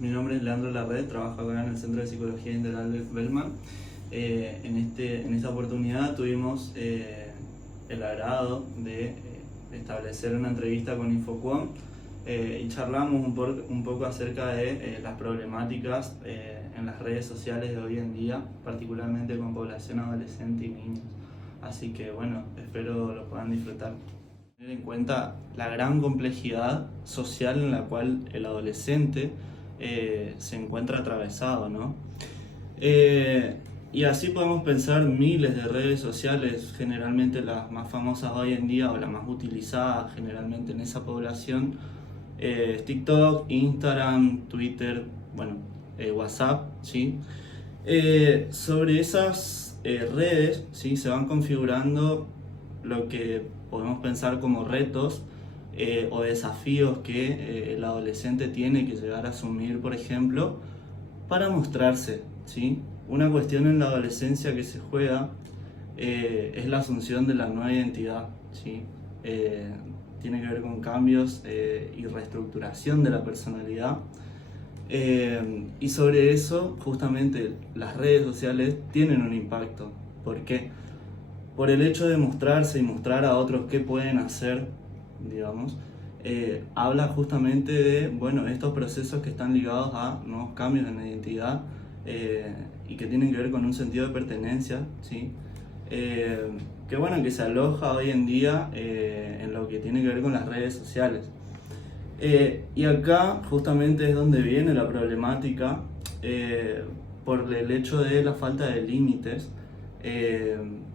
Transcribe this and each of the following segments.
mi nombre es Leandro Larred, trabajo acá en el Centro de Psicología Integral de Bellman. En esta oportunidad tuvimos el agrado de establecer una entrevista con Infocuom y charlamos un poco acerca de las problemáticas en las redes sociales de hoy en día, particularmente con población adolescente y niños. Así que bueno, espero lo puedan disfrutar. Tener en cuenta la gran complejidad social en la cual el adolescente se encuentra atravesado, ¿no? Y así podemos pensar miles de redes sociales, generalmente las más famosas hoy en día o las más utilizadas generalmente en esa población, TikTok, Instagram, Twitter, bueno, WhatsApp, ¿sí? Sobre esas redes, ¿sí? Se van configurando lo que podemos pensar como retos o desafíos que el adolescente tiene que llegar a asumir, por ejemplo, para mostrarse, ¿sí? Una cuestión en la adolescencia que se juega es la asunción de la nueva identidad, ¿sí? Tiene que ver con cambios y reestructuración de la personalidad. Y sobre eso, justamente, las redes sociales tienen un impacto. ¿Por qué? Por el hecho de mostrarse y mostrar a otros qué pueden hacer, digamos, habla justamente de, bueno, estos procesos que están ligados a nuevos cambios en la identidad y que tienen que ver con un sentido de pertenencia, ¿sí? Que bueno, que se aloja hoy en día en lo que tiene que ver con las redes sociales. Y acá justamente es donde viene la problemática por el hecho de la falta de límites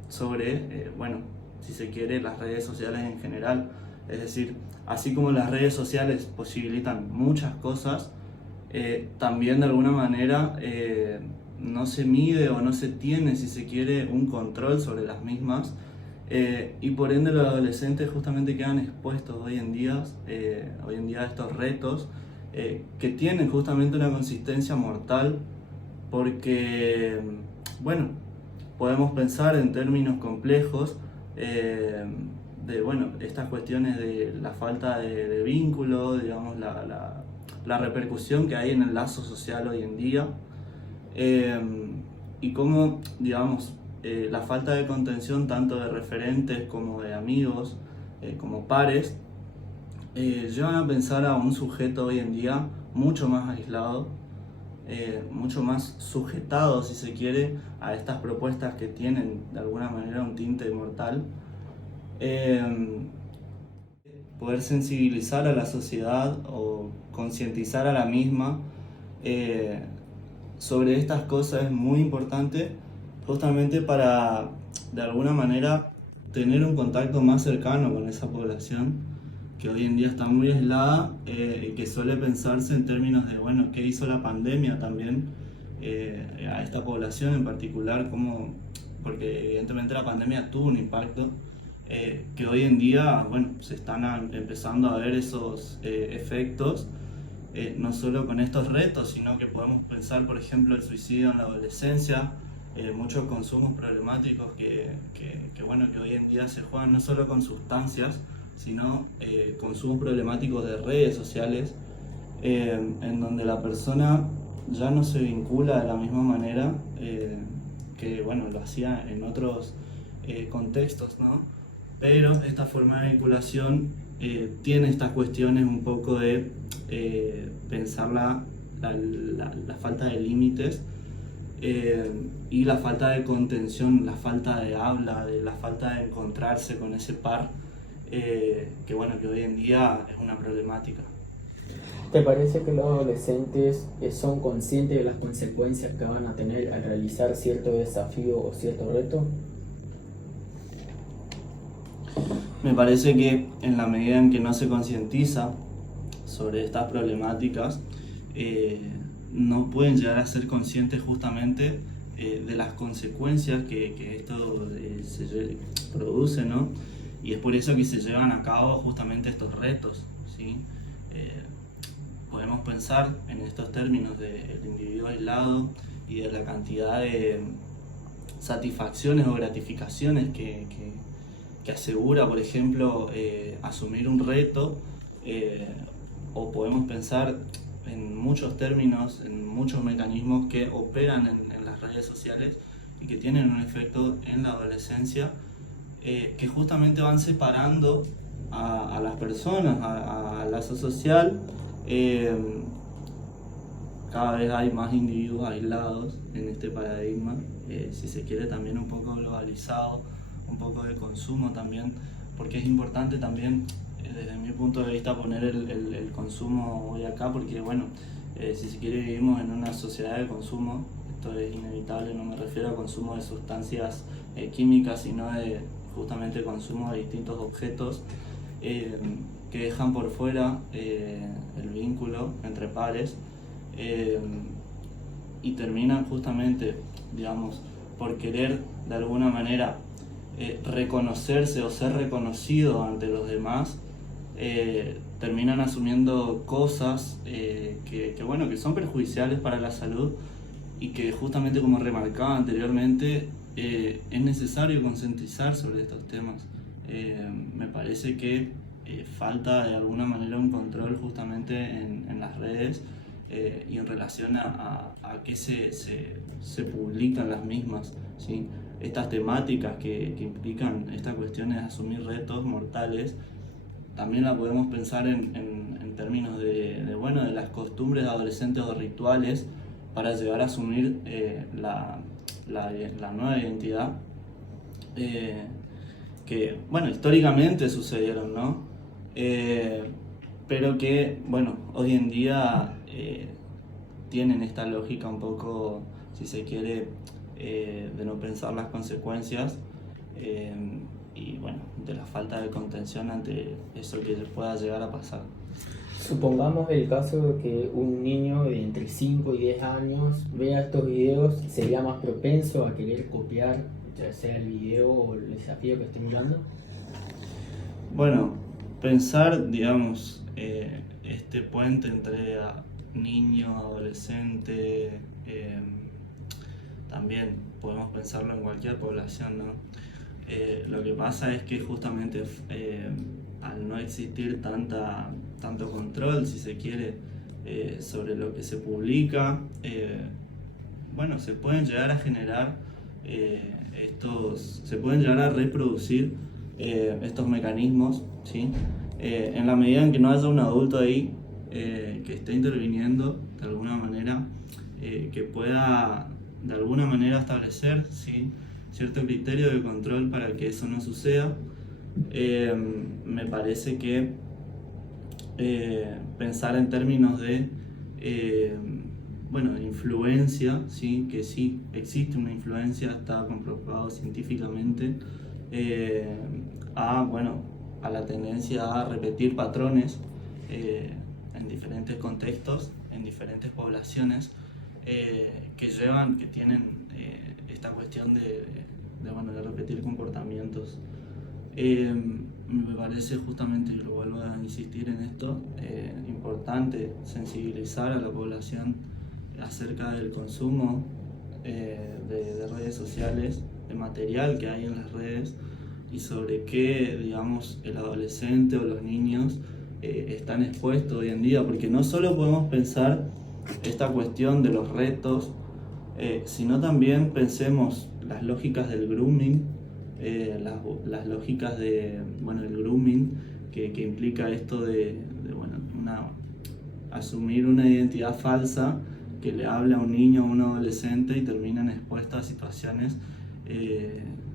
sobre, bueno, si se quiere, las redes sociales en general. Es decir, así como las redes sociales posibilitan muchas cosas, también de alguna manera no se mide o no se tiene, si se quiere, un control sobre las mismas. Y por ende los adolescentes justamente quedan expuestos hoy en día a estos retos que tienen justamente una consistencia mortal porque, bueno, podemos pensar en términos complejos de, bueno, estas cuestiones de la falta de vínculo, digamos, la repercusión que hay en el lazo social hoy en día y cómo, digamos, la falta de contención tanto de referentes como de amigos, como pares, llevan a pensar a un sujeto hoy en día mucho más aislado, mucho más sujetado, si se quiere, a estas propuestas que tienen de alguna manera un tinte mortal. Poder sensibilizar a la sociedad o concientizar a la misma sobre estas cosas es muy importante justamente para de alguna manera tener un contacto más cercano con esa población que hoy en día está muy aislada y que suele pensarse en términos de, bueno, ¿qué hizo la pandemia también a esta población en particular? Porque evidentemente la pandemia tuvo un impacto que hoy en día, bueno, se están empezando a ver esos efectos, no solo con estos retos, sino que podemos pensar, por ejemplo, el suicidio en la adolescencia, muchos consumos problemáticos bueno, que hoy en día se juegan no solo con sustancias, sino consumos problemáticos de redes sociales, en donde la persona ya no se vincula de la misma manera que, bueno, lo hacía en otros contextos, ¿no? Pero esta forma de vinculación tiene estas cuestiones un poco de pensar la falta de límites y la falta de contención, la falta de habla, la falta de encontrarse con ese par que bueno, que hoy en día es una problemática. ¿Te parece que los adolescentes son conscientes de las consecuencias que van a tener al realizar cierto desafío o cierto reto? Me parece que en la medida en que no se concientiza sobre estas problemáticas, no pueden llegar a ser conscientes justamente de las consecuencias que esto se produce, ¿no? Y es por eso que se llevan a cabo justamente estos retos, ¿sí? Podemos pensar en estos términos del individuo aislado y de la cantidad de satisfacciones o gratificaciones que asegura, por ejemplo, asumir un reto, o podemos pensar en muchos términos, en muchos mecanismos que operan en las redes sociales y que tienen un efecto en la adolescencia, que justamente van separando a las personas, a la social. Cada vez hay más individuos aislados en este paradigma, si se quiere también un poco globalizado, un poco de consumo también, porque es importante también desde mi punto de vista poner el consumo hoy acá, porque bueno, si se quiere vivimos en una sociedad de consumo, esto es inevitable, no me refiero a consumo de sustancias químicas, sino de justamente consumo de distintos objetos que dejan por fuera el vínculo entre pares y terminan justamente, digamos, por querer de alguna manera reconocerse o ser reconocido ante los demás, terminan asumiendo cosas bueno, que son perjudiciales para la salud y que justamente, como remarcaba anteriormente, es necesario concientizar sobre estos temas. Me parece que falta de alguna manera un control justamente en las redes y en relación a qué se publican las mismas, ¿sí? Estas temáticas que implican esta cuestión de asumir retos mortales, también la podemos pensar en términos bueno, de las costumbres adolescentes o rituales para llegar a asumir la nueva identidad que, bueno, históricamente sucedieron, ¿no? Pero que, bueno, hoy en día tienen esta lógica un poco, si se quiere, de no pensar las consecuencias y, bueno, de la falta de contención ante eso que pueda llegar a pasar. Supongamos el caso de que un niño de entre 5 y 10 años vea estos videos, sería más propenso a querer copiar, ya sea el video o el desafío que esté mirando. Bueno, pensar, digamos, este puente entre niño, adolescente, también podemos pensarlo en cualquier población, ¿no? Lo que pasa es que justamente al no existir tanto control, si se quiere, sobre lo que se publica, bueno, se pueden llegar a generar se pueden llegar a reproducir estos mecanismos, ¿sí? En la medida en que no haya un adulto ahí que esté interviniendo de alguna manera, que pueda de alguna manera establecer, ¿sí?, cierto criterio de control para que eso no suceda. Me parece que pensar en términos de bueno, de influencia, ¿sí?, que sí existe una influencia, está comprobado científicamente, bueno, a la tendencia a repetir patrones en diferentes contextos, en diferentes poblaciones, que tienen esta cuestión bueno, de repetir comportamientos. Me parece justamente, y lo vuelvo a insistir en esto, importante sensibilizar a la población acerca del consumo de redes sociales, de material que hay en las redes y sobre qué, digamos, el adolescente o los niños están expuestos hoy en día, porque no solo podemos pensar esta cuestión de los retos, sino también pensemos las lógicas del grooming, las lógicas bueno, el grooming que implica esto bueno, asumir una identidad falsa que le habla a un niño o a un adolescente y terminan expuestos a situaciones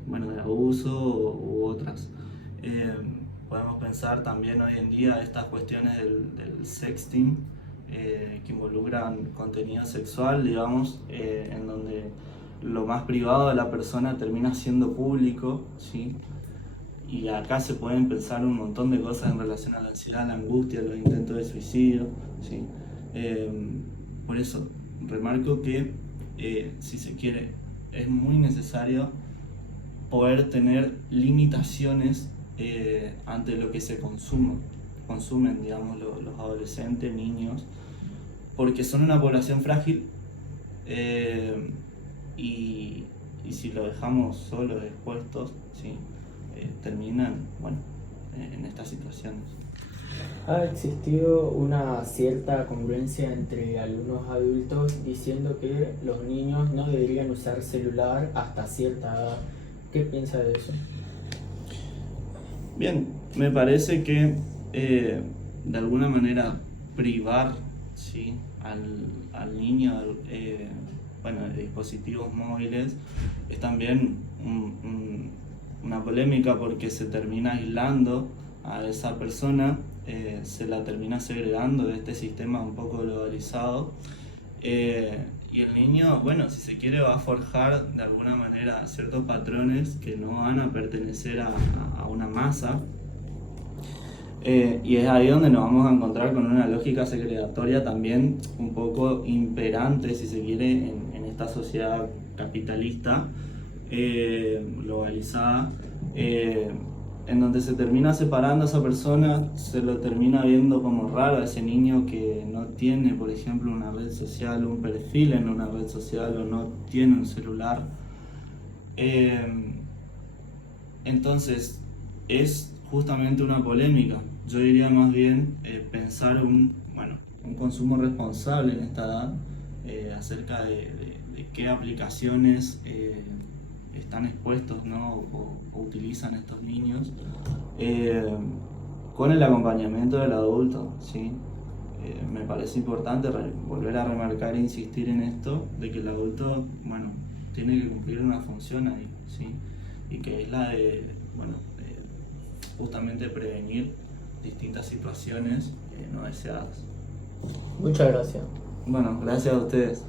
bueno, de abuso u otras. Podemos pensar también hoy en día estas cuestiones del sexting, que involucran contenido sexual, digamos, en donde lo más privado de la persona termina siendo público, ¿sí? Y acá se pueden pensar un montón de cosas en relación a la ansiedad, la angustia, los intentos de suicidio, ¿sí? Por eso, remarco que, si se quiere, es muy necesario poder tener limitaciones ante lo que se consumen, digamos, los adolescentes, niños, porque son una población frágil y si lo dejamos solos, expuestos, ¿sí?, terminan, bueno, en estas situaciones. Ha existido una cierta congruencia entre algunos adultos diciendo que los niños no deberían usar celular hasta cierta edad. ¿Qué piensa de eso? Bien, me parece que de alguna manera privar, ¿sí?, al niño bueno, de dispositivos móviles es también una polémica, porque se termina aislando a esa persona, se la termina segregando de este sistema un poco globalizado. Y el niño, bueno, si se quiere, va a forjar de alguna manera ciertos patrones que no van a pertenecer a una masa. Y es ahí donde nos vamos a encontrar con una lógica segregatoria también un poco imperante, si se quiere, en esta sociedad capitalista, globalizada, en donde se termina separando a esa persona, se lo termina viendo como raro a ese niño que no tiene, por ejemplo, una red social, un perfil en una red social, o no tiene un celular. Entonces, es justamente una polémica. Yo diría más bien pensar un consumo responsable en esta edad, acerca de qué aplicaciones están expuestos, ¿no?, o utilizan estos niños, con el acompañamiento del adulto, ¿sí? Me parece importante volver a remarcar e insistir en esto, de que el adulto, bueno, tiene que cumplir una función ahí, ¿sí? Y que es la de, bueno, justamente prevenir distintas situaciones no deseadas. Muchas gracias. Bueno, gracias a ustedes.